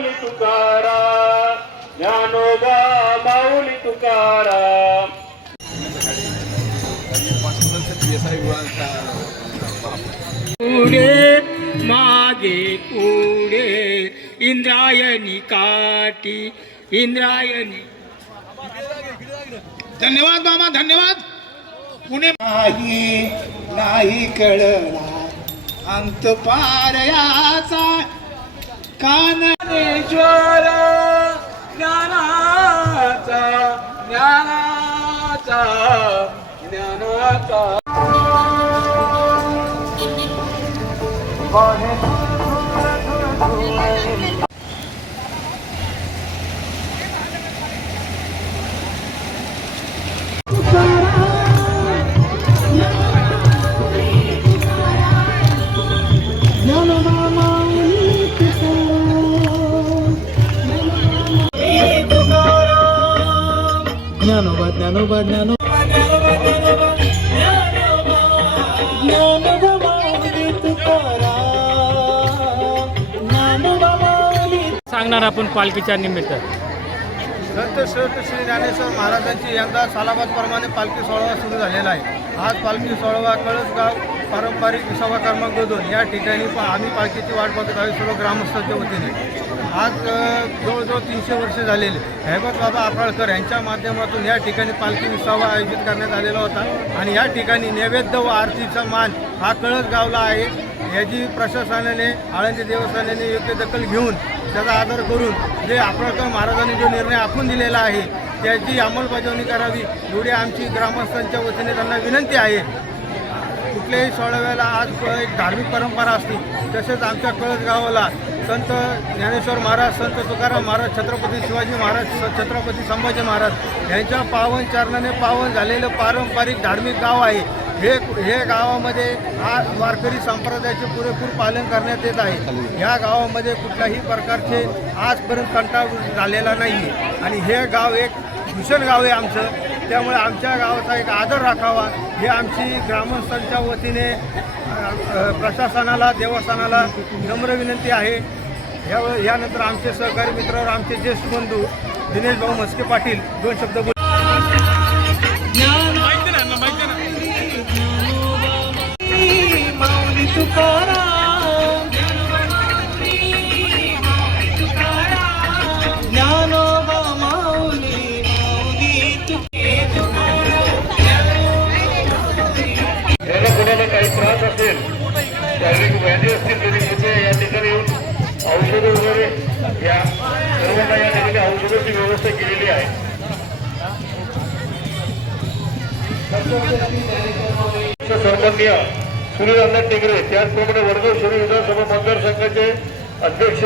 माऊली तुकाराम ज्ञानोबा माऊली तुकाराम पुढे मागे पुढे इंद्रायणी काठी इंद्रायणी. धन्यवाद मामा धन्यवाद. पुणे नाही नाही कळला अंत पार याचा कानेश्वर ज्ञानाचा ज्ञानाचा ज्ञानाचा ज्ञानोबा ज्ञानोबा ज्ञानो सांगणार आपण पालखीच्या निमित्त. संत श्रेष्ठ श्री ज्ञानेश्वर महाराजांची यंदा सालाबादप्रमाणे पालखी सोहळा सुरू झालेला आहे. आज पालखी सोहळा कळसगाव पारंपरिक विसावा क्रमांक दोन या ठिकाणी पा आम्ही पालखीची वाट बघत आहोत सर्व ग्रामस्थांच्या वतीने. आज जवळजवळ तीनशे वर्ष झालेले. हैबत बाबा आपळकर यांच्या माध्यमातून या ठिकाणी पालखी विसावा आयोजित करण्यात आलेला होता आणि या ठिकाणी नैवेद्य व आरतीचा मान हा कळस गावला आहे. याची प्रशासनाने आळंदी देवस्थानाने योग्य दखल घेऊन त्याचा आदर करून जे आपळकर महाराजांनी जो निर्णय आखून दिलेला आहे त्याची अंमलबजावणी करावी एवढी आमची ग्रामस्थांच्या वतीने त्यांना विनंती आहे. कुठल्याही सोळाव्याला आज एक धार्मिक परंपरा असते तसेच आमच्या कळस गावाला संत ज्ञानेश्वर महाराज संत तुकाराम महाराज छत्रपती शिवाजी महाराज छत्रपती संभाजी महाराज यांच्या पावन चरणाने पावन झालेलं पारंपरिक धार्मिक गाव आहे. हे हे गावामध्ये आज वारकरी संप्रदायाचे पुरेपूर पालन करण्यात येत आहे. ह्या गावामध्ये कुठल्याही प्रकारचे आजपर्यंत कंटाळ झालेला नाही आहे आणि हे गाव एक भूषण गाव आहे आमचं. त्यामुळे आमच्या गावाचा एक आदर राखावा. ही आमची ग्रामस्थांच्या वतीने प्रशासनाला देवस्थानाला नम्र विनंती आहे. या यानंतर आमचे सहकारी मित्र आमचे ज्येष्ठ बंधू दिनेश भाऊ म्हस्के पाटील दोन शब्द बोल व्याधी असतील तिथे या ठिकाणी येऊन औषधं वगैरे या सर्वांना या ठिकाणी औषधाची व्यवस्था केलेली आहे. सन्माननीय सूर्यकांत टेगरे त्याचप्रमाणे वडगाव शहरी विधानसभा मतदारसंघाचे अध्यक्ष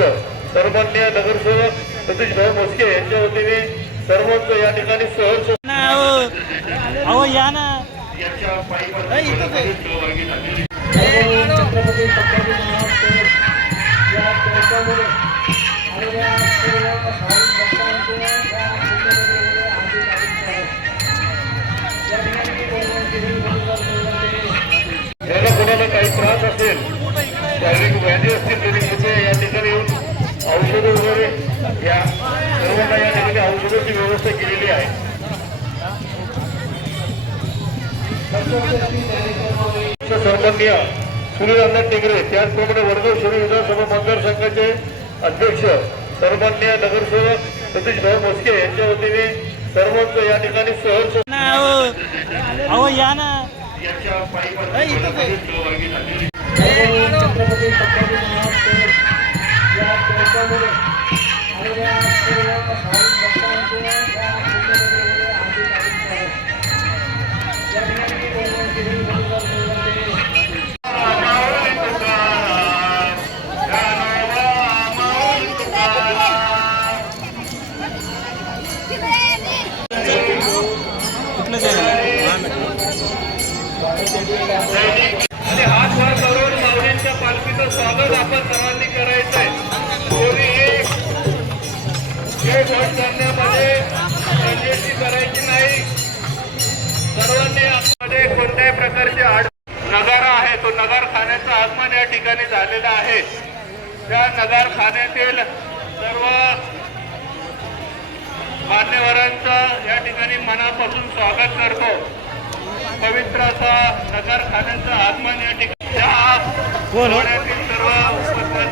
सन्मान्य नगरसेवक सतीश भाऊ मोस्के यांच्या वतीने सर्वच या ठिकाणी सहर्ष अहो या ना यांच्या पायी सहभागी झालेले ज्याला कोणाला काही त्रास असेल शारीरिक व्याधी असतील तरी तिथे या ठिकाणी येऊन औषधं वगैरे या सर्वांना या ठिकाणी औषधाची व्यवस्था केलेली आहे. सन्माननीय सूर्यकांत टेगरे त्याचप्रमाणे वडगाव शहरी विधानसभा मतदारसंघाचे अध्यक्ष सन्मान्य नगरसेवक सतीश भाऊ मोस्के यांच्या वतीने सर्वच या ठिकाणी सहर्ष अहो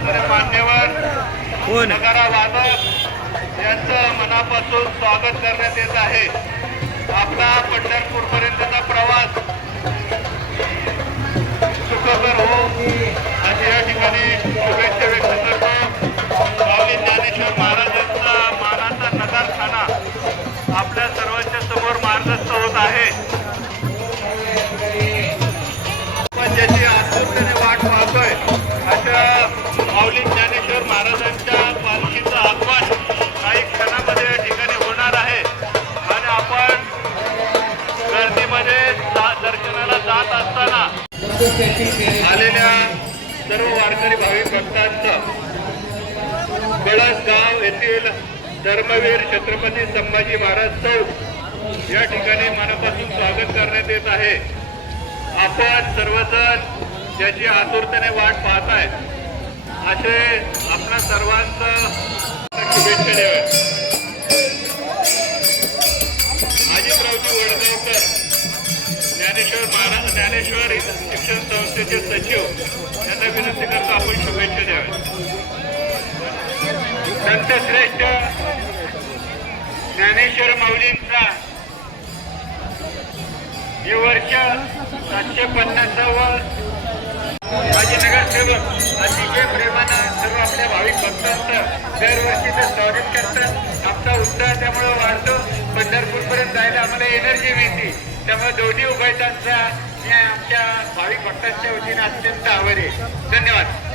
मान्यवर नगारा वादक यांचं मनापासून स्वागत करण्यात येत आहे. आपला पंढरपूर पर्यंतचा प्रवास सुखकर हो. अशी या ठिकाणी शुभेच्छा व्यक्त करतो. स्वामी ज्ञानेश्वर महाराजांचा मानाचा नगारखाना आपल्या सर्वांच्या येथील धर्मवीर छत्रपती संभाजी महाराज चौक या ठिकाणी मनापासून स्वागत करण्यात येत आहे. आपण सर्वजण ज्याची आतुरतेने वाट पाहत आहे असे आपल्या सर्वांचं शुभेच्छा द्याव्या वडगावकर ज्ञानेश्वर महाराज ज्ञानेश्वर शिक्षण संस्थेचे सचिव यांना विनंती करतो आपण शुभेच्छा द्याव्या संतश्रेष्ठ ज्ञानेश्वर माऊलींचा हे वर्ष सातशे पन्नासावं माझे नगरसेवक अतिशय प्रेमानं सर्व आपल्या भाविक भक्तांचं दरवर्षीचं स्वागत करतात. आमचा उत्साह त्यामुळे वाढतो. पंढरपूरपर्यंत जायला आम्हाला एनर्जी मिळते. त्यामुळे दोन्ही उभयतांचा मी आमच्या भाविक भक्तांच्या वतीनं अत्यंत आभारी आहे. धन्यवाद.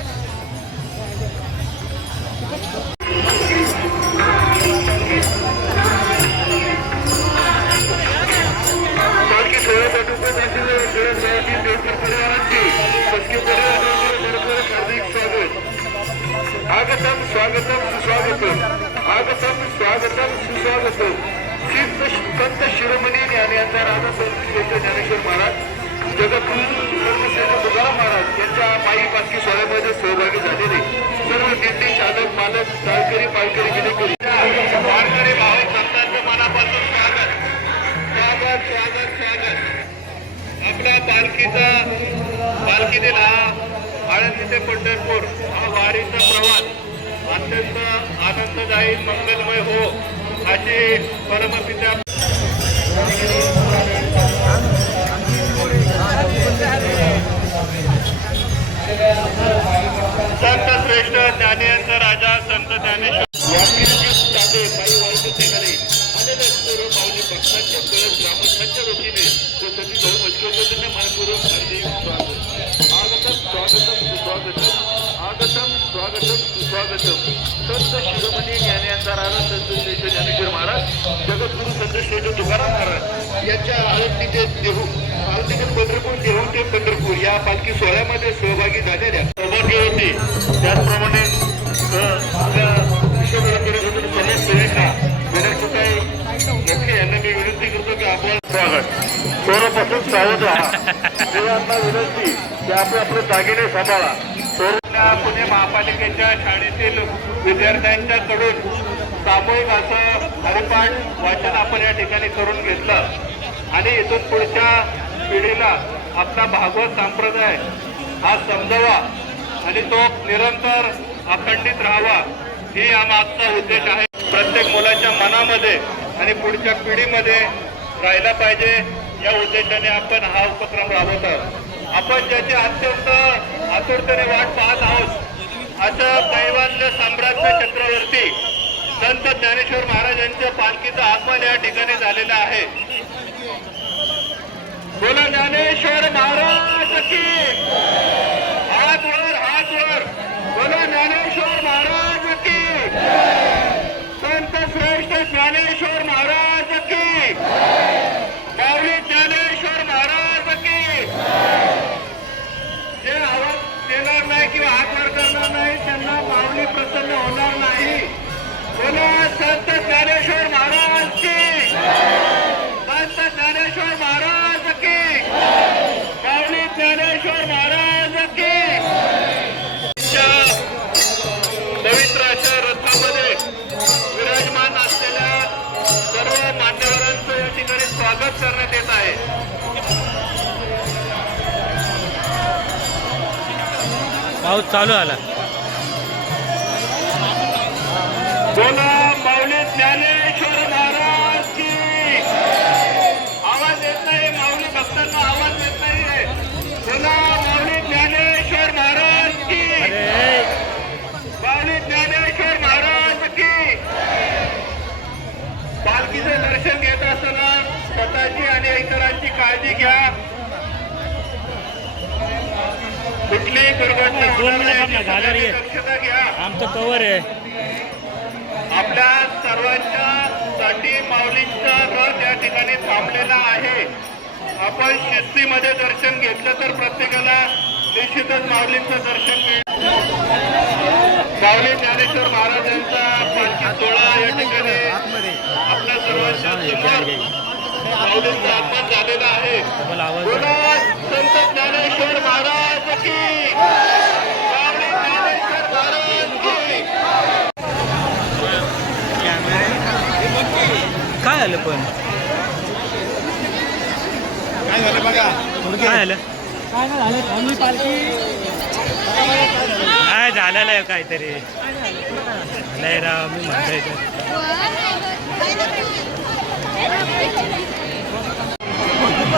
सुस्वागतम आगतम स्वागतम सुस्वागतम. सिद्ध संत शिरोमणी ज्ञानेंद्र राधा संस्कृत ज्ञानेश्वर महाराज जगद्गुरु सर्वश्रेष्ठ तुकाराम महाराज यांच्या पायी पालखी सोहळ्यामध्ये सहभागी झालेले सर्व नेते चालक मालक चालकरी पालकरी विनेकरी वारकरी भाविक भक्तांचं मनापासून स्वागत. स्वागत स्वागत स्वागत. आपला पालखीचा पालखीतील हा आळंदी ते पंढरपूर हा वारीचा प्रवास. अत्यंत आनंददायी मंगलमय हो अशी परमपिता संत शिरोमणी ज्ञानेंद्र राजा संत श्रेष्ठ ज्ञानेश्वर महाराज जगद्गुरु संत श्रेष्ठ तुकाराम महाराज यांच्या आळंदी ते देहू आळंदी ते पंढरपूर देहू ते पंढरपूर या पालखी सोहळ्यामध्ये सहभागी झालेल्या सौभाग्य होते त्याचप्रमाणे आपल्या विश्वभराकडे समेत सेविका विनयसुताई नक्की यांना मी विनंती करतो की आपण स्वागत. सोरापासून सावध राहा देवांना विनंती की आपण आपल्या दागिने सांभाळा. पुणे महापालिकेच्या शाळेतील विद्यार्थ्यांच्याकडून सामूहिक असं हरिपाठ वाचन आपण या ठिकाणी करून घेतलं. आणि इथून पुढच्या पिढीला आपला भागवत संप्रदाय हा समजावा आणि तो निरंतर अखंडित राहावा ही हा मागचा उद्देश आहे. प्रत्येक मुलाच्या मनामध्ये आणि पुढच्या पिढीमध्ये राहिला पाहिजे. या उद्देशाने आपण हा उपक्रम राबवत आहोत. आपण ज्याची अत्यंत आतुरतेने वाट पाहत आहोत असं पैवान्य साम्राज्य चक्रवर्ती संत ज्ञानेश्वर महाराजांच्या पालखीचं आगमन या ठिकाणी झालेलं आहे. बोला ज्ञानेश्वर महाराज की स्वागत करण्यात येत आहे. पाऊस चालू आला बोला. काळजी घ्या. कुठलीही दुर्घटना दोन होणार मिनिटं नाही थांबा, झालं रे. याची दक्षता घ्या. आमचं कवर आहे. आपल्या सर्वांच्या साठी माऊलींचा रथ या ठिकाणी थांबलेला आहे. आपण शिस्तीमध्ये दर्शन घेतलं तर प्रत्येकाला निश्चितच माऊलींचं दर्शन मिळेल. माऊली ज्ञानेश्वर महाराजांचा पालखी सोहळा या ठिकाणी आपल्या सर्वांच्या समोर माऊलींचं झालेलं आहे बोला संत ज्ञानेश्वर महाराज की माऊली ज्ञानेश्वर महाराज की काय आलं पण काय झालं? बघा काय आलं काय नाही झालं? आम्ही पालखी काय झालेलं आहे काहीतरी झालंय राव मी म्हणतोय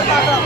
तर.